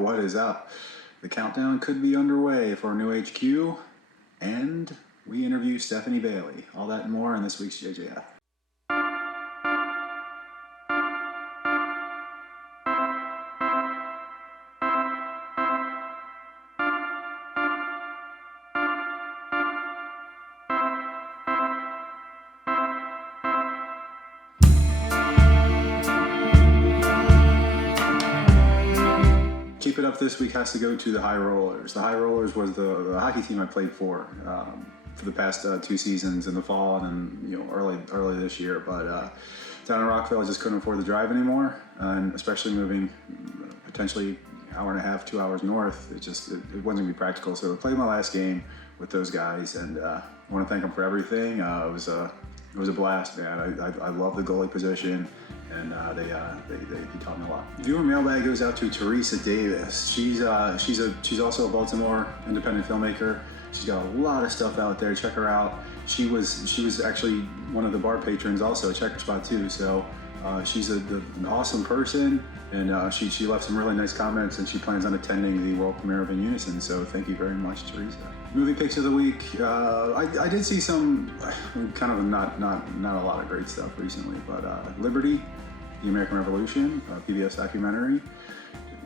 What is up? The countdown could be underway for our new HQ, and we interview Stephanie Bailey. All that and more in this week's JJF. Keep It Up this week has to go to the High Rollers. The High Rollers was the hockey team I played for the past 2 seasons in the fall and early this year. But down in Rockville, I just couldn't afford the drive anymore, and especially moving potentially an hour and a half, 2 hours north. It wasn't gonna be practical. So I played my last game with those guys, and I want to thank them for everything. It was a blast, man. I love the goalie position, and they taught me a lot. Viewer mailbag goes out to Teresa Davis. She's also a Baltimore independent filmmaker. She's got a lot of stuff out there. Check her out. She was actually one of the bar patrons, also. Check her spot too. So she's an awesome person, and she left some really nice comments, and she plans on attending the world premiere of In Unison. So thank you very much, Teresa. Movie picks of the week. I did see some kind of not a lot of great stuff recently, but Liberty, the American Revolution, PBS documentary,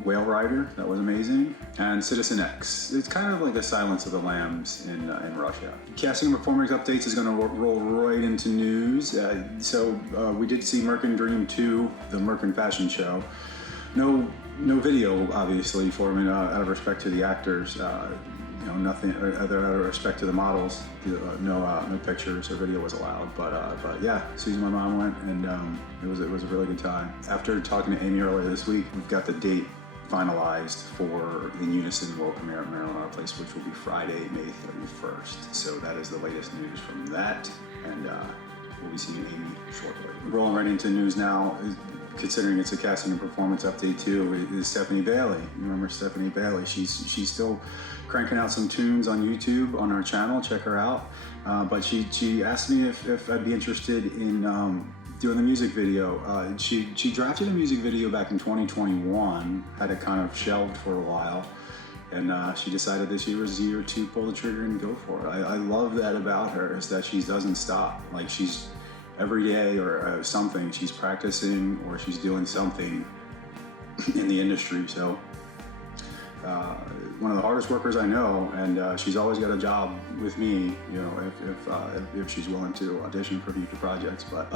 Whale Rider, that was amazing, and Citizen X. It's kind of like a Silence of the Lambs in Russia. Casting and performance updates is going to roll right into news. So we did see Merkin Dream 2, the Merkin fashion show. No video, obviously, for me, out of respect to the actors. Nothing other out of respect to the models. No pictures or video was allowed. But yeah, Susan, my mom went, and it was a really good time. After talking to Amy earlier this week, we've got the date finalized for the Unison world premiere at Maryland Our Place, which will be Friday, May 31st. So that is the latest news from that, and we'll be seeing Amy shortly. Rolling right into news now. Considering it's a casting and performance update too, is Stephanie Bailey. You remember Stephanie Bailey? She's still cranking out some tunes on YouTube on our channel. Check her out. But she asked me if I'd be interested in doing the music video. She drafted a music video back in 2021, had it kind of shelved for a while, and she decided this year was the year to pull the trigger and go for it. I love that about her, is that she doesn't stop. Like, she's every day or something, she's practicing or she's doing something in the industry. So one of the hardest workers I know, and she's always got a job with me, if she's willing to audition for future projects. But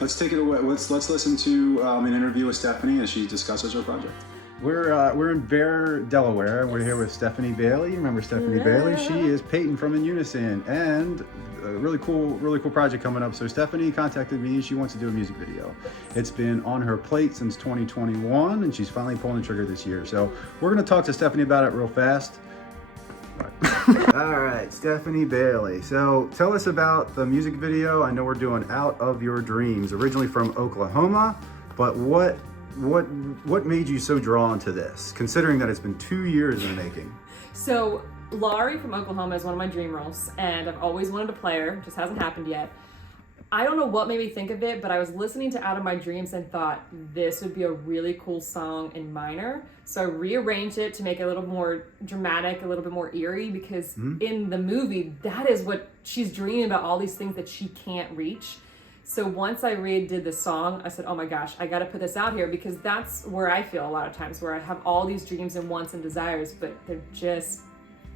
let's take it away. Let's listen to an interview with Stephanie as she discusses her project. We're in Bear, Delaware. We're here with Stephanie Bailey. Remember Stephanie Bailey? She is Peyton from In Unison, and a really cool project coming up. So Stephanie contacted me. She wants to do a music video. It's been on her plate since 2021, and she's finally pulling the trigger this year. So we're going to talk to Stephanie about it real fast. All right, Stephanie Bailey. So tell us about the music video. I know we're doing Out of Your Dreams, originally from Oklahoma, but what made you so drawn to this, considering that it's been 2 years in the making? So Laurie from Oklahoma is one of my dream roles, and I've always wanted to play her, just hasn't happened yet. I don't know what made me think of it, but I was listening to Out of My Dreams and thought this would be a really cool song in minor. So I rearranged it to make it a little more dramatic, a little bit more eerie, because in the movie, that is what she's dreaming about, all these things that she can't reach. So once I redid the song, I said, oh my gosh, I gotta put this out here, because that's where I feel a lot of times, where I have all these dreams and wants and desires, but they're just,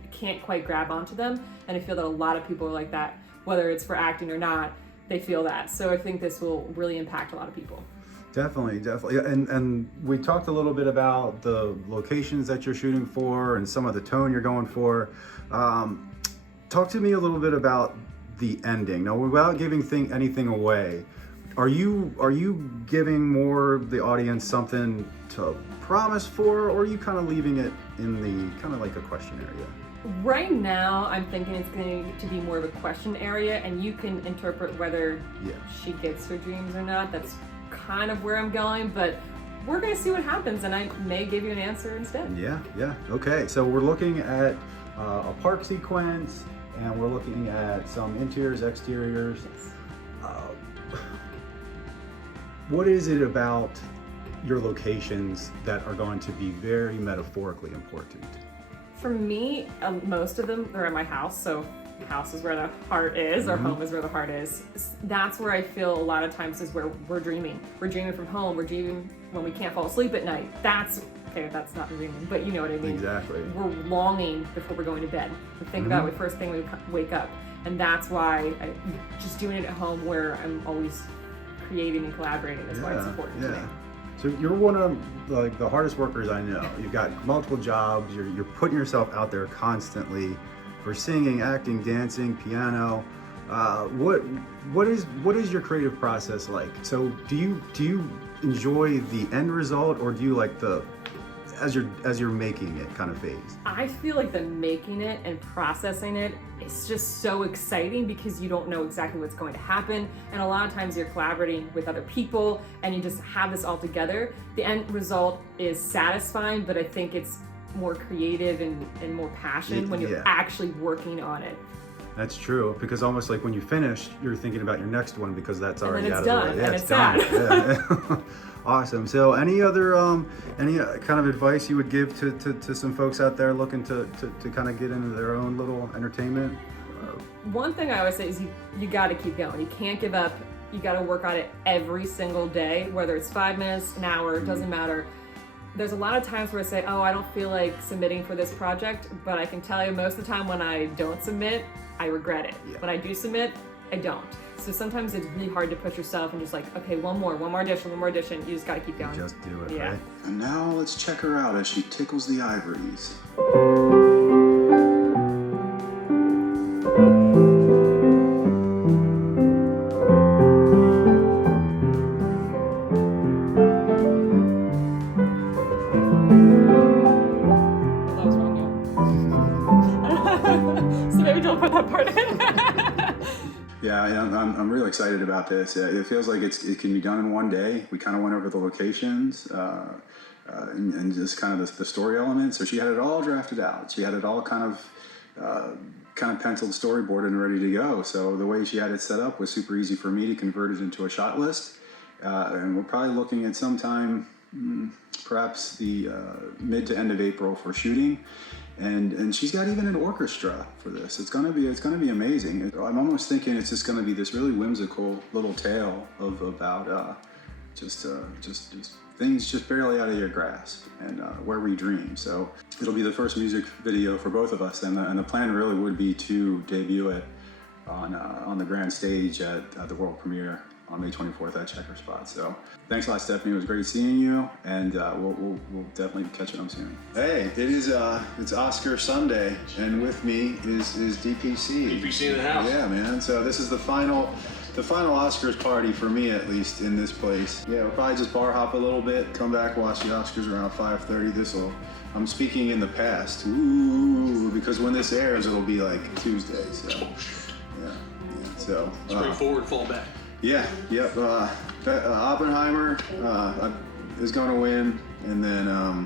I can't quite grab onto them. And I feel that a lot of people are like that, whether it's for acting or not, they feel that. So I think this will really impact a lot of people. Definitely. And we talked a little bit about the locations that you're shooting for and some of the tone you're going for. Talk to me a little bit about the ending. Now, without giving anything away, are you giving more the audience something to promise for, or are you kind of leaving it in the kind of like a question area? Right now, I'm thinking it's going to be more of a question area, and you can interpret whether she gets her dreams or not. That's kind of where I'm going, but we're going to see what happens, and I may give you an answer instead. Yeah. Okay, so we're looking at a park sequence, and we're looking at some interiors, exteriors. What is it about your locations that are going to be very metaphorically important? For me, most of them are at my house, so house is where the heart is, or home is where the heart is. That's where I feel a lot of times is where we're dreaming. We're dreaming from home, we're dreaming when we can't fall asleep at night. That's not dreaming, but you know what I mean. Exactly. We're longing before we're going to bed. We think about it the first thing we wake up. And that's why just doing it at home where I'm always creating and collaborating is why it's important to me. So you're one of like the hardest workers I know. You've got multiple jobs. You're putting yourself out there constantly for singing, acting, dancing, piano. What is your creative process like? So do you enjoy the end result, or do you like the as you're making it kind of phase? I feel like the making it and processing it is just so exciting because you don't know exactly what's going to happen, and a lot of times you're collaborating with other people and you just have this all together. The end result is satisfying, but I think it's more creative and more passion when you're actually working on it. That's true, because almost like when you finish, you're thinking about your next one because that's already out of the way. Yeah, it's done. Yeah. Awesome. So any other any kind of advice you would give to some folks out there looking to kind of get into their own little entertainment? One thing I always say is you got to keep going. You can't give up. You got to work on it every single day, whether it's 5 minutes, an hour, it doesn't matter. There's a lot of times where I say, oh, I don't feel like submitting for this project, but I can tell you most of the time when I don't submit, I regret it. When I do submit, I don't. So sometimes it's really hard to push yourself and just like, okay, one more audition. You just gotta keep going. Just do it, right? And now let's check her out as she tickles the ivories. That was wrong, yeah. So maybe don't put that part in. Yeah, I'm really excited about this. It feels like it can be done in one day. We kind of went over the locations and just kind of the story elements. So she had it all drafted out. She had it all kind of penciled, storyboarded, and ready to go. So the way she had it set up was super easy for me to convert it into a shot list. And we're probably looking at sometime, perhaps the mid to end of April for shooting. And she's got even an orchestra for this. It's gonna be amazing. I'm almost thinking it's just gonna be this really whimsical little tale about just things just barely out of your grasp and where we dream. So it'll be the first music video for both of us, and the plan really would be to debut it on the grand stage at the world premiere on May 24th at Checker Spot. So thanks a lot, Stephanie. It was great seeing you, and we'll definitely be catching up soon. Hey, it's Oscar Sunday, and with me is DPC. DPC in the house. Yeah, man. So this is the final Oscars party for me, at least in this place. Yeah, we'll probably just bar hop a little bit, come back, watch the Oscars around 5:30. I'm speaking in the past. Ooh, because when this airs, it'll be like Tuesday. So yeah. So spring forward, fall back. Yeah, yep. Oppenheimer is going to win, and then I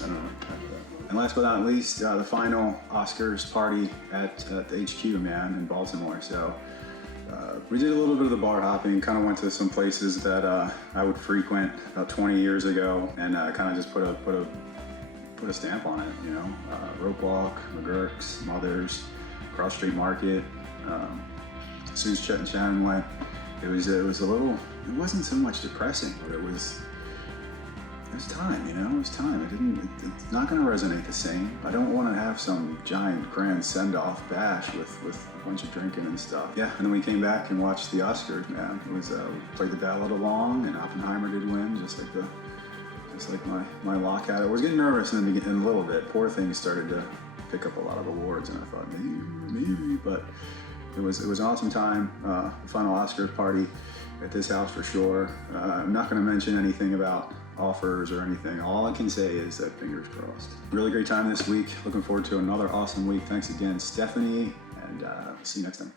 don't know. And last but not least, the final Oscars party at the HQ, man, in Baltimore. So we did a little bit of the bar hopping, kind of went to some places that I would frequent about 20 years ago, and kind of just put a stamp on it, you know. Rope Walk, McGurk's, Mother's, Cross Street Market. As soon as Chet and Shannon went, it wasn't so much depressing, but it was time, you know, it was time. It's not gonna resonate the same. I don't wanna have some giant grand send-off bash with a bunch of drinking and stuff. Yeah, and then we came back and watched the Oscars, man. It was, we played the ballad along, and Oppenheimer did win, just like my lockout. I was getting nervous in a little bit. Poor thing started to pick up a lot of awards, and I thought, maybe, but it was an awesome time. The final Oscars party at this house for sure. I'm not going to mention anything about offers or anything. All I can say is that fingers crossed. Really great time this week. Looking forward to another awesome week. Thanks again, Stephanie, and see you next time.